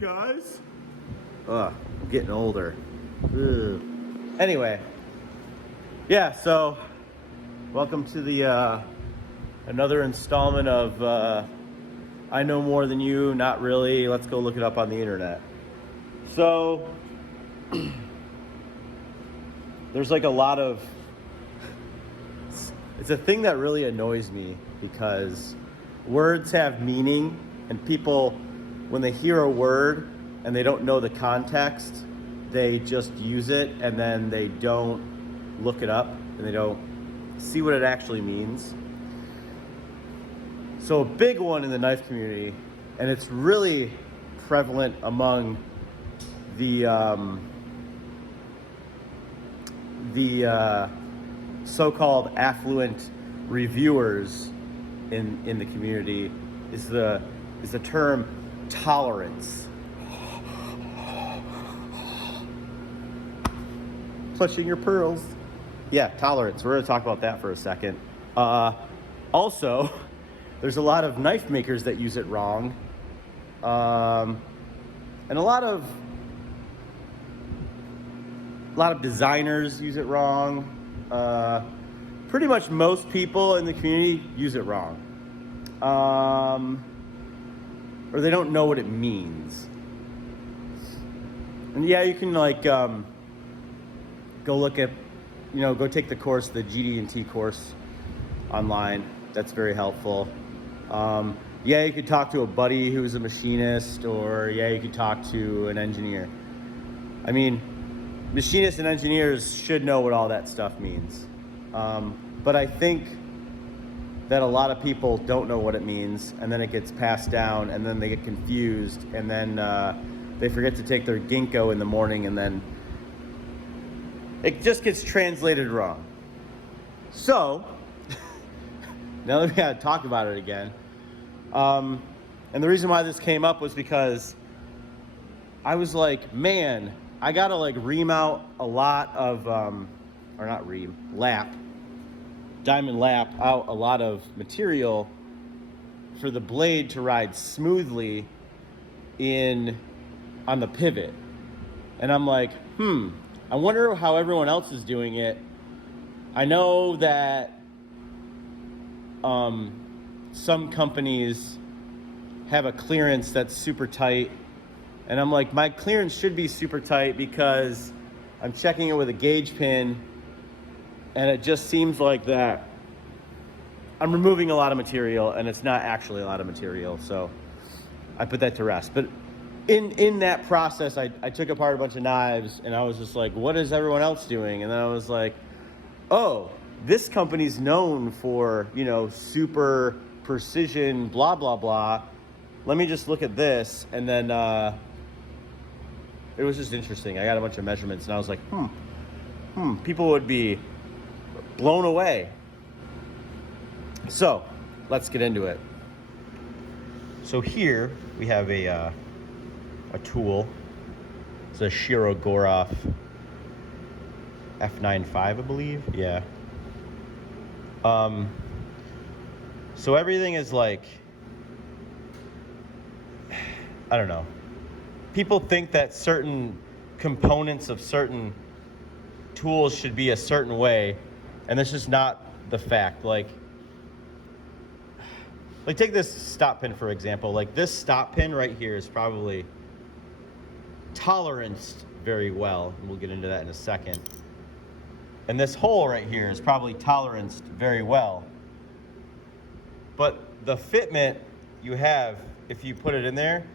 guys. I'm getting older. Ugh. Anyway, yeah, so welcome to the another installment of I Know More Than You, Not Really. Let's go look it up on the internet. So there's like a lot of, it's a thing that really annoys me because words have meaning, and people, when they hear a word and they don't know the context, they just use it and then they don't look it up and they don't see what it actually means. So a big one in the knife community, and it's really prevalent among the so-called affluent reviewers in the community, is the term tolerance. Clutching your pearls. Yeah, tolerance. We're going to talk about that for a second. Also, there's a lot of knife makers that use it wrong. And a lot of designers use it wrong. Pretty much most people in the community use it wrong. Or they don't know what it means. And yeah, you can like go look at, go take the course, the GD&T course online. That's very helpful. Yeah, you could talk to a buddy who's a machinist, or yeah, you could talk to an engineer. I mean, machinists and engineers should know what all that stuff means. But I think that a lot of people don't know what it means, and then it gets passed down, and then they get confused, and then they forget to take their ginkgo in the morning, and then it just gets translated wrong. So, now that we gotta talk about it again, and the reason why this came up was because I was like, man, I gotta like ream out a lot of, or not ream, diamond lap out a lot of material for the blade to ride smoothly on the pivot. And I'm like, I wonder how everyone else is doing it. I know that some companies have a clearance that's super tight, and I'm like, my clearance should be super tight because I'm checking it with a gauge pin, and it just seems like that I'm removing a lot of material and it's not actually a lot of material. So I put that to rest. But in that process, I took apart a bunch of knives, and I was just like, what is everyone else doing? And then I was like, oh, this company's known for, super precision, blah, blah, blah. Let me just look at this. And then it was just interesting. I got a bunch of measurements, and I was like, people would be blown away. So let's get into it. So here we have a tool. It's a Shiro Goroff F95, I believe. Yeah. So everything is like, I don't know. People think that certain components of certain tools should be a certain way, and that's just not the fact. Like take this stop pin, for example. Like this stop pin right here is probably toleranced very well, and we'll get into that in a second. And this hole right here is probably toleranced very well. But the fitment you have, if you put it in there,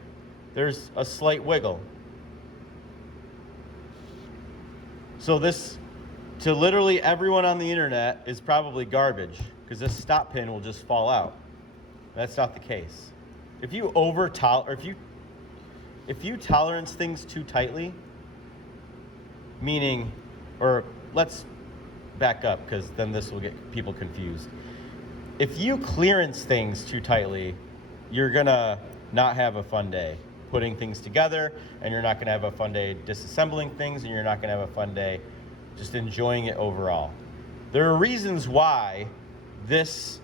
there's a slight wiggle. So this, to literally everyone on the internet, is probably garbage, because this stop pin will just fall out. That's not the case. If you if you tolerance things too tightly, meaning, or let's back up, because then this will get people confused. If you clearance things too tightly, you're gonna not have a fun day putting things together, and you're not gonna have a fun day disassembling things, and you're not gonna have a fun day just enjoying it overall. There are reasons why this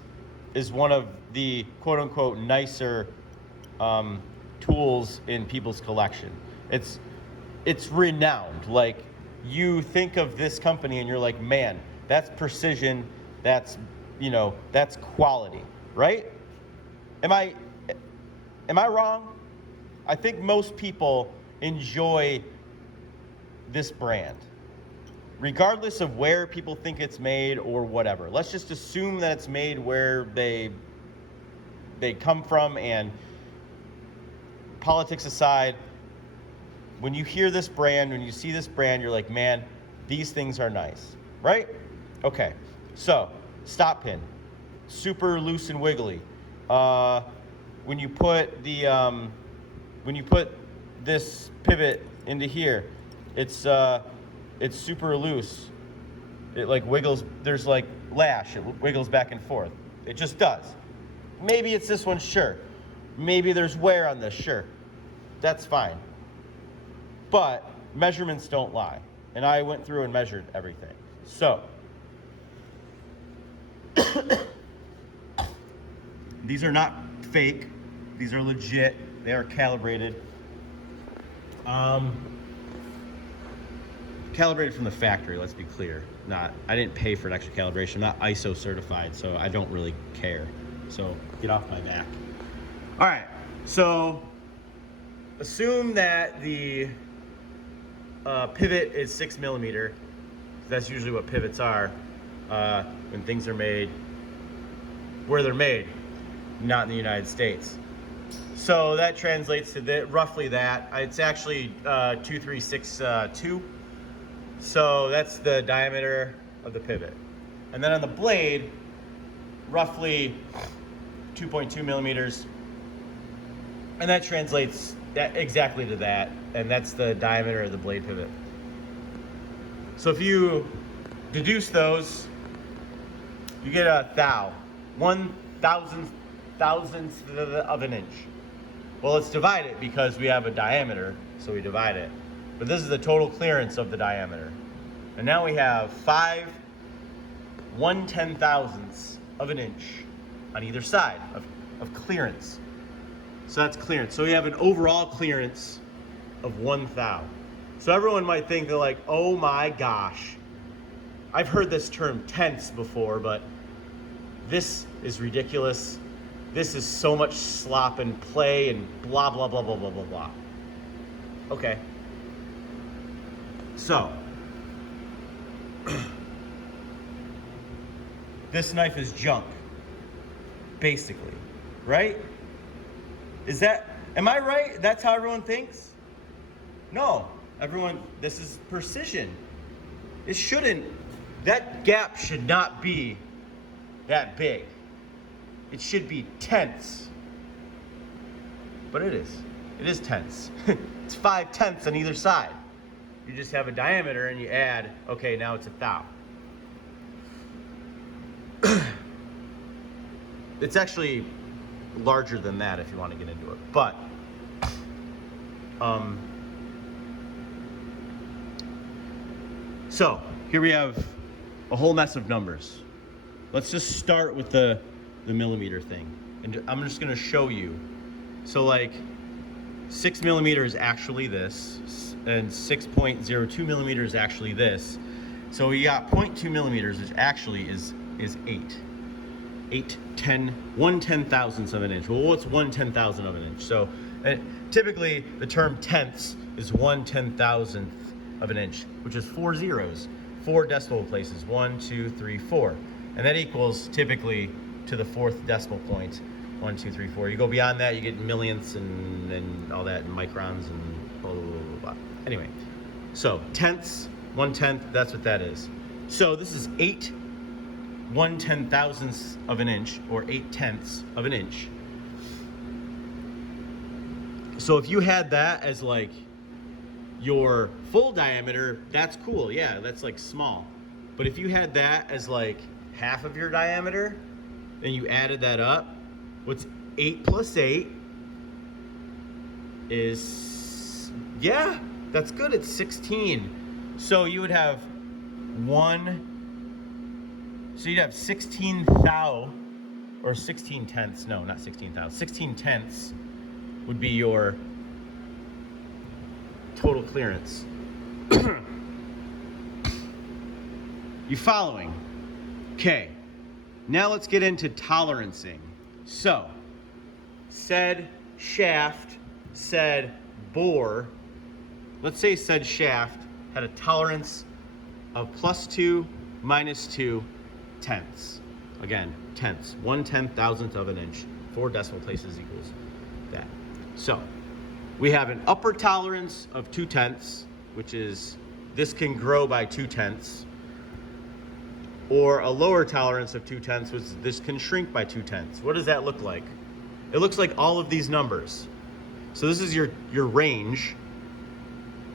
is one of the quote-unquote nicer tools in people's collection. It's renowned. Like, you think of this company and you're like, man, that's precision, that's, that's quality, right? Am I wrong? I think most people enjoy this brand, regardless of where people think it's made or whatever. Let's just assume that it's made where they come from, and politics aside, when you hear this brand, when you see this brand, you're like, man, these things are nice, right? Okay, so stop pin, super loose and wiggly. When you put this pivot into here, it's super loose. It like wiggles. There's like lash. It wiggles back and forth. It just does. Maybe it's this one, sure. Maybe there's wear on this, sure. That's fine. But measurements don't lie. And I went through and measured everything. So these are not fake. These are legit. They are calibrated. Calibrated from the factory, let's be clear. I didn't pay for an extra calibration. I'm not ISO certified, so I don't really care. So get off my back. All right, so assume that the pivot is 6 millimeter. That's usually what pivots are when things are made where they're made, not in the United States. So that translates to roughly that. It's actually 2362. So that's the diameter of the pivot. And then on the blade, roughly 2.2 millimeters. And that translates exactly to that. And that's the diameter of the blade pivot. So if you deduce those, you get a thou, 1,000,000th of an inch. Well, let's divide it because we have a diameter, so we divide it. But this is the total clearance of the diameter. And now we have 5 1/10,000ths of an inch on either side of clearance. So that's clearance. So we have an overall clearance of 1 thou. So everyone might think, they're like, oh my gosh, I've heard this term tenths before, but this is ridiculous. This is so much slop and play and blah, blah, blah, blah, blah, blah, blah. Okay. So, this knife is junk, basically, right? Am I right? That's how everyone thinks? No, this is precision. That gap should not be that big. It should be tenths. But it is. It is tenths. It's 5/10ths on either side. You just have a diameter and you add, okay, now it's a thou. It's actually larger than that if you want to get into it. But, so here we have a whole mess of numbers. Let's just start with the millimeter thing. And I'm just gonna show you. So like 6 millimeter is actually this, and 6.02 millimeters is actually this. So we got 0.2 millimeters, which actually is 1/10,000th of an inch. Well, what's 1/10,000th of an inch? So typically the term tenths is 1/10,000th of an inch, which is 4 zeros, 4 decimal places, 1, 2, 3, 4. And that equals typically to the 4th decimal point, 1, 2, 3, 4. You go beyond that, you get millionths and all that, and microns and blah, blah, blah, blah, blah. Anyway, so tenths, 1/10, that's what that is. So this is 8 1/10,000ths of an inch, or 8/10ths of an inch. So if you had that as like your full diameter, that's cool. Yeah, that's like small. But if you had that as like half of your diameter, and you added that up, what's 8 plus 8 is, yeah, that's good. It's 16. So you would have so you'd have 16 thou, or 16 tenths. No, not 16 thou. 16 tenths would be your total clearance. You following? Okay, now let's get into tolerancing. So, said shaft, said bore, let's say said shaft had a tolerance of +2, -2 tenths. Again, tenths, 1/10 thousandth of an inch, 4 decimal places equals that. So, we have an upper tolerance of 2/10, which is, this can grow by 2/10, or a lower tolerance of 2/10, which this can shrink by 2/10. What does that look like? It looks like all of these numbers. So this is your range.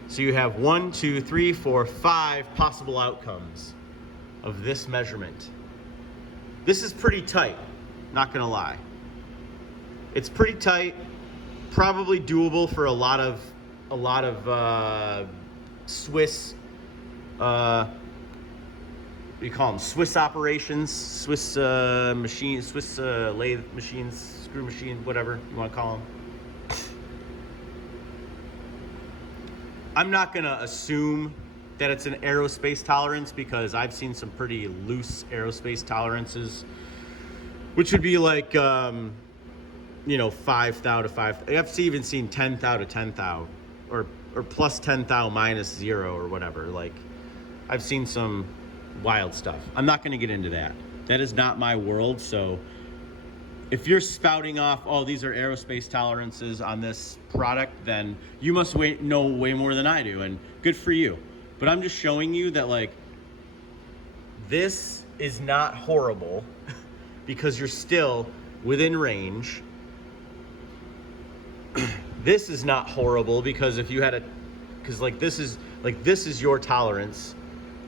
So you have 1, 2, 3, 4, 5 possible outcomes of this measurement. This is pretty tight, not gonna lie. It's pretty tight, probably doable for a lot of Swiss, what do you call them? Swiss operations, Swiss machines, Swiss lathe machines, screw machine, whatever you want to call them. I'm not gonna assume that it's an aerospace tolerance because I've seen some pretty loose aerospace tolerances, which would be like, 5 thou to 5. I've even seen 10 thou to 10 thou, or plus 10 thou -0 or whatever. Like, I've seen some wild stuff. I'm not going to get into that. That is not my world. So if you're spouting off, oh, these are aerospace tolerances on this product, then you must know way more than I do, and good for you. But I'm just showing you that, like, this is not horrible because you're still within range. This is not horrible because if you had this is your tolerance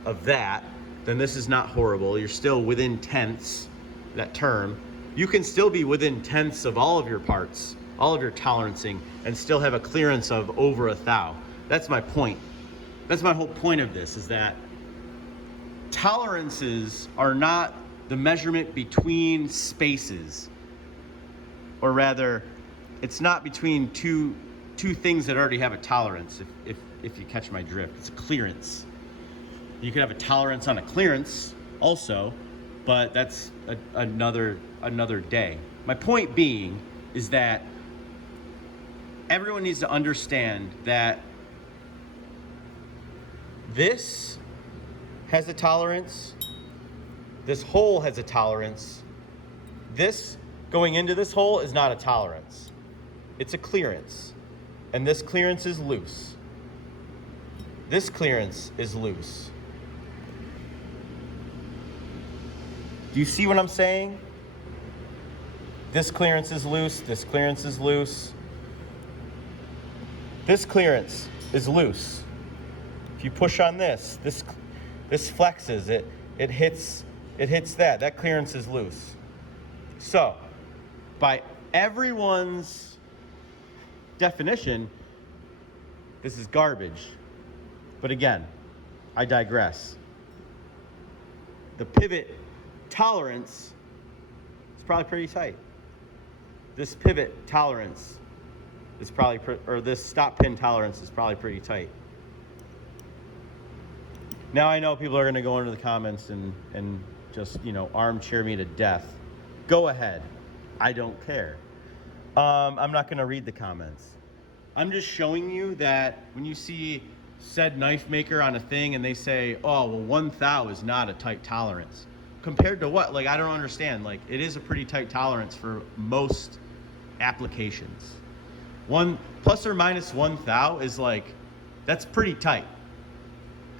of that, then this is not horrible. You're still within tenths, that term. You can still be within tenths of all of your parts, all of your tolerancing, and still have a clearance of over 1 thou. That's my point. That's my whole point of this, is that tolerances are not the measurement between spaces, or rather, it's not between two things that already have a tolerance, if you catch my drift. It's a clearance. You could have a tolerance on a clearance also, but that's another day. My point being is that everyone needs to understand that this has a tolerance, this hole has a tolerance, this going into this hole is not a tolerance. It's a clearance, and this clearance is loose. This clearance is loose. Do you see what I'm saying? This clearance is loose, this clearance is loose. This clearance is loose. If you push on this flexes, it hits that clearance is loose. So, by everyone's definition, this is garbage. But again, I digress. The pivot tolerance is probably pretty tight. This pivot tolerance is probably, or this stop pin tolerance is probably pretty tight. Now I know people are going to go into the comments and just, armchair me to death. Go ahead. I don't care. I'm not going to read the comments. I'm just showing you that when you see said knife maker on a thing and they say, oh, well, 1 thou is not a tight tolerance. Compared to what? Like, I don't understand. Like, it is a pretty tight tolerance for most applications. 1 plus or minus 1 thou is like, that's pretty tight,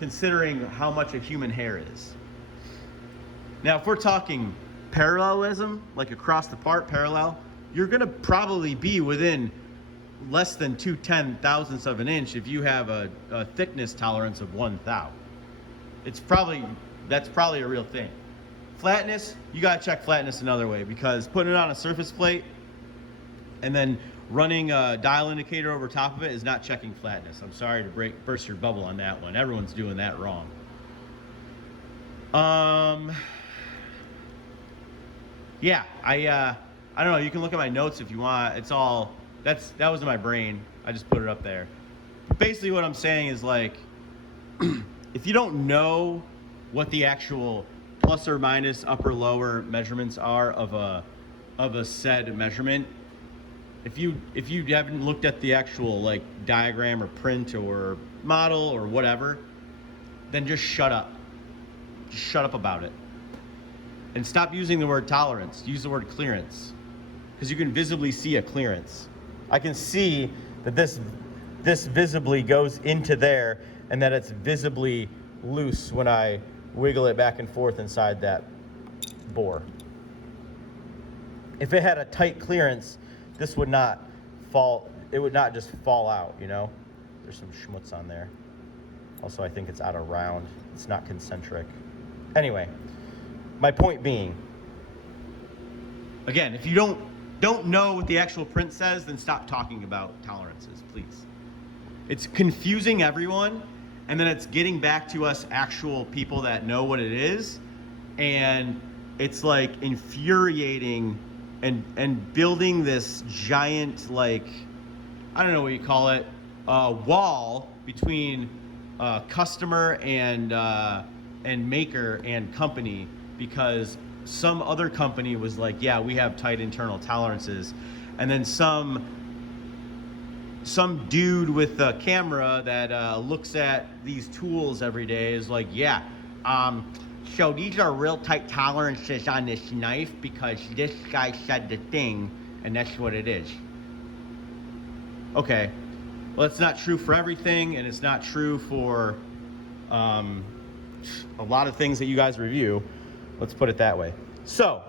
considering how much a human hair is. Now, if we're talking parallelism, like across the part parallel, you're going to probably be within less than 2/10 thousandths of an inch if you have a thickness tolerance of 1 thou. That's probably a real thing. Flatness, you got to check flatness another way, because putting it on a surface plate and then running a dial indicator over top of it is not checking flatness. I'm sorry to burst your bubble on that one. Everyone's doing that wrong. Yeah, I don't know. You can look at my notes if you want. It's all that was in my brain. I just put it up there. Basically what I'm saying is like, if you don't know what the actual plus or minus upper lower measurements are of a said measurement, if you haven't looked at the actual like diagram or print or model or whatever, then just shut up. Just shut up about it. And stop using the word tolerance. Use the word clearance. Because you can visibly see a clearance. I can see that this visibly goes into there and that it's visibly loose when I wiggle it back and forth inside that bore. If it had a tight clearance, this would not fall, it would not just fall out, you know? There's some schmutz on there. Also, I think it's out of round. It's not concentric. Anyway, my point being, again, if you don't know what the actual print says, then stop talking about tolerances, please. It's confusing everyone, and then it's getting back to us actual people that know what it is, and it's like infuriating and building this giant, like, I don't know what you call it, wall between customer and maker and company, because some other company was like, yeah, we have tight internal tolerances, and then some dude with a camera that looks at these tools every day is like, yeah, so these are real tight tolerances on this knife because this guy said the thing, and that's what it is. Okay, well, it's not true for everything, and it's not true for a lot of things that you guys review. Let's put it that way. So,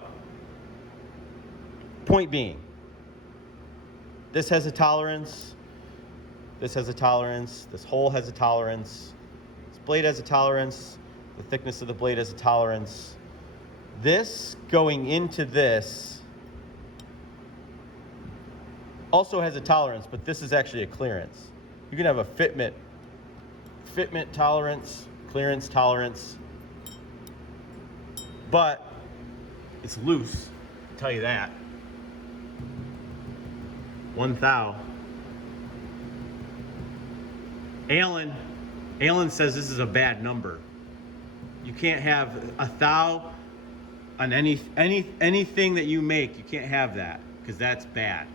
point being, this has a tolerance, this has a tolerance, this hole has a tolerance, this blade has a tolerance, the thickness of the blade has a tolerance. This going into this also has a tolerance, but this is actually a clearance. You can have a fitment tolerance, clearance tolerance, but it's loose, I'll tell you that. 1 thou. Alan says this is a bad number. You can't have 1 thou on anything that you make. You can't have that, because that's bad.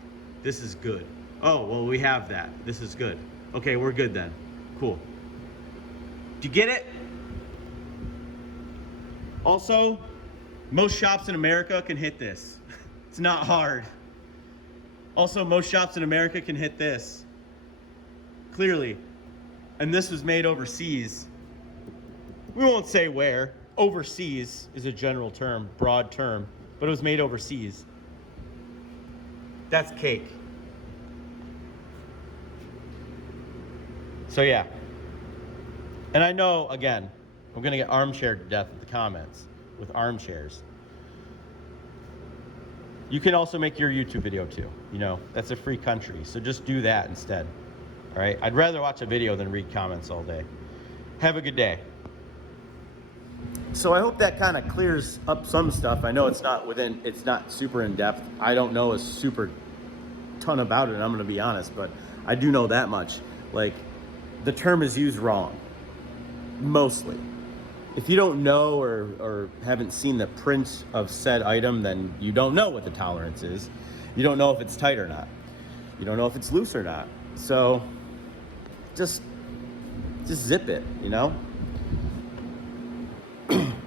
This is good. Oh, well, we have that. This is good. Okay, we're good then. Cool. Do you get it? Also, most shops in America can hit this. It's not hard. Also, most shops in America can hit this. Clearly. And this was made overseas. We won't say where. Overseas is a general term, broad term, but it was made overseas. That's cake. So yeah. And I know, again, I'm gonna get armchaired to death in the comments with armchairs. You can also make your YouTube video too. You know, that's a free country, so just do that instead. All right, I'd rather watch a video than read comments all day. Have a good day. So I hope that kind of clears up some stuff. I know it's not super in depth. I don't know a super ton about it, I'm gonna be honest, but I do know that much. Like, the term is used wrong, mostly. If you don't know or haven't seen the print of said item, then you don't know what the tolerance is. You don't know if it's tight or not. You don't know if it's loose or not. So just zip it, you know?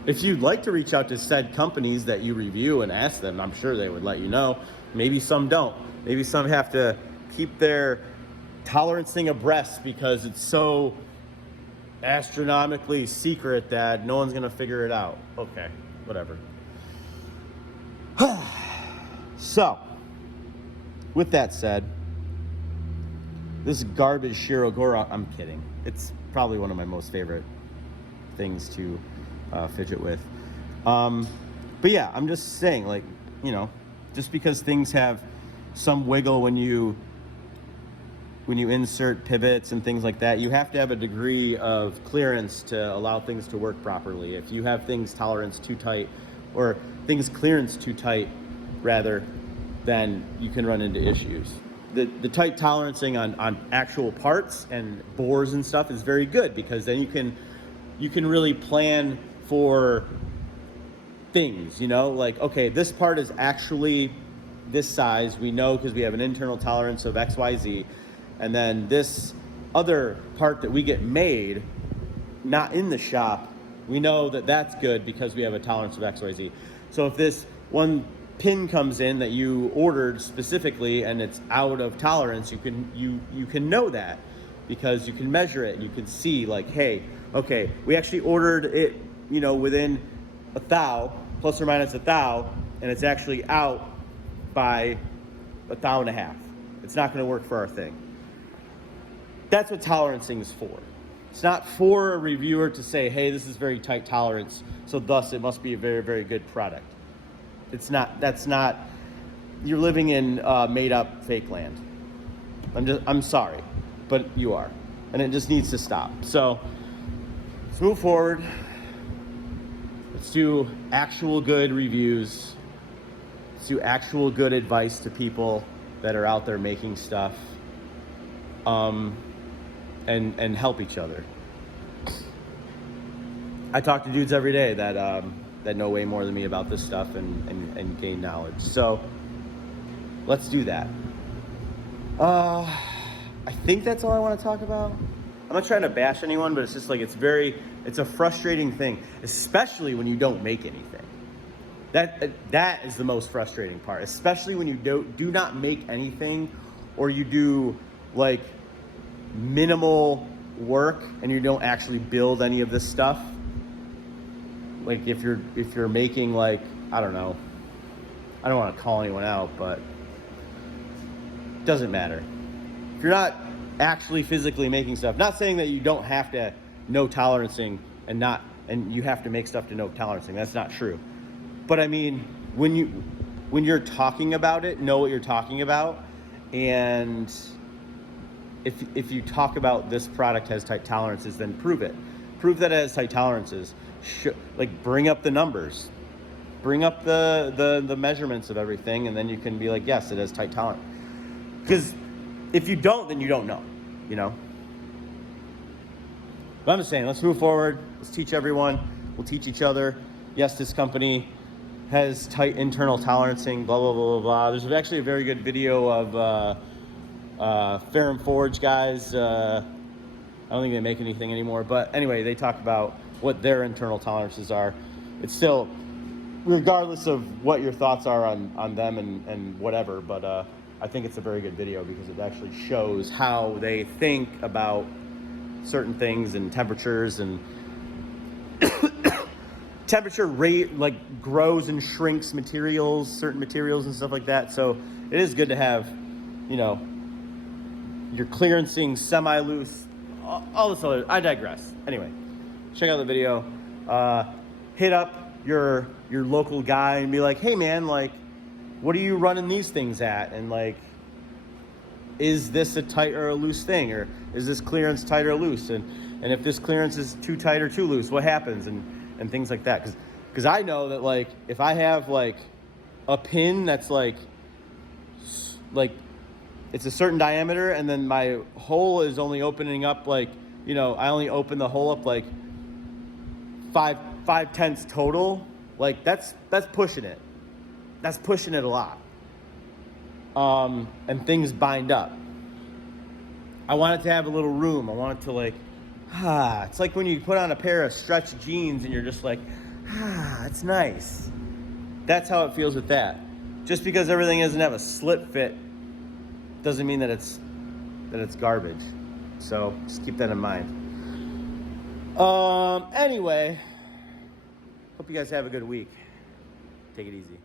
If you'd like to reach out to said companies that you review and ask them, I'm sure they would let you know. Maybe some don't. Maybe some have to keep their tolerance thing abreast because it's so astronomically secret that no one's gonna figure it out. Okay, whatever. So, with that said, this garbage Shirogora, I'm kidding. It's probably one of my most favorite things to fidget with. But yeah, I'm just saying, like, you know, just because things have some wiggle when you insert pivots and things like that, you have to have a degree of clearance to allow things to work properly. If you have things tolerance too tight, or things clearance too tight, rather, then you can run into issues. the tight tolerancing on actual parts and bores and stuff is very good, because then you can really plan for things, you know, like, okay, this part is actually this size, we know, because we have an internal tolerance of XYZ, and then this other part that we get made, not in the shop, we know that that's good because we have a tolerance of XYZ. So if this one pin comes in that you ordered specifically and it's out of tolerance, you can know that, because you can measure it and you can see, like, hey, okay, we actually ordered it, you know, within a thou, plus or minus a thou, and it's actually out by a thou and a half. It's not going to work for our thing. That's what tolerancing is for. It's not for a reviewer to say, hey, this is very tight tolerance, so thus it must be a very, very good product. It's not. That's not. You're living in made up fake land. I'm sorry, but you are, and it just needs to stop. So let's move forward. Let's do actual good reviews. Let's do actual good advice to people that are out there making stuff, and help each other. I talk to dudes every day that know way more than me about this stuff and gain knowledge. So let's do that. I think that's all I want to talk about. I'm not trying to bash anyone, but it's just like, it's a frustrating thing, especially when you don't make anything. That is the most frustrating part, especially when you do not make anything, or you do like minimal work and you don't actually build any of this stuff. Like if you're making, like, I don't know, I don't want to call anyone out, but it doesn't matter. If you're not actually physically making stuff, not saying that you don't have to know tolerancing and you have to make stuff to know tolerancing. That's not true. But I mean, when you're talking about it, know what you're talking about. And if you talk about this product has tight tolerances, then prove it. Prove that it has tight tolerances. Like, bring up the numbers, bring up the measurements of everything, and then you can be like, yes, it has tight tolerance. Because if you don't, then you don't know, you know. But I'm just saying, let's move forward. Let's teach everyone. We'll teach each other. Yes, this company has tight internal tolerancing, blah, blah, blah, blah, blah. There's actually a very good video of Fair and Forge guys. I don't think they make anything anymore. But anyway, they talk about what their internal tolerances are. It's still, regardless of what your thoughts are on them and whatever, but I think it's a very good video because it actually shows how they think about certain things and temperatures, and temperature rate, like, grows and shrinks materials, certain materials and stuff like that. So it is good to have, you know, your clearancing, semi-loose, all this other, I digress. Anyway, check out the video. Hit up your local guy and be like, hey man, like, what are you running these things at? And like, is this a tight or a loose thing? Or is this clearance tight or loose? And if this clearance is too tight or too loose, what happens? And things like that. Because I know that, like, if I have like a pin that's like it's a certain diameter, and then my hole is only opening up, like, you know, I only open the hole up like 5/10 total. Like, that's pushing it. That's pushing it a lot. And things bind up. I want it to have a little room. I want it to, like, it's like when you put on a pair of stretch jeans and you're just like, it's nice. That's how it feels with that. Just because everything doesn't have a slip fit doesn't mean that it's garbage. So just keep that in mind. Anyway, hope you guys have a good week. Take it easy.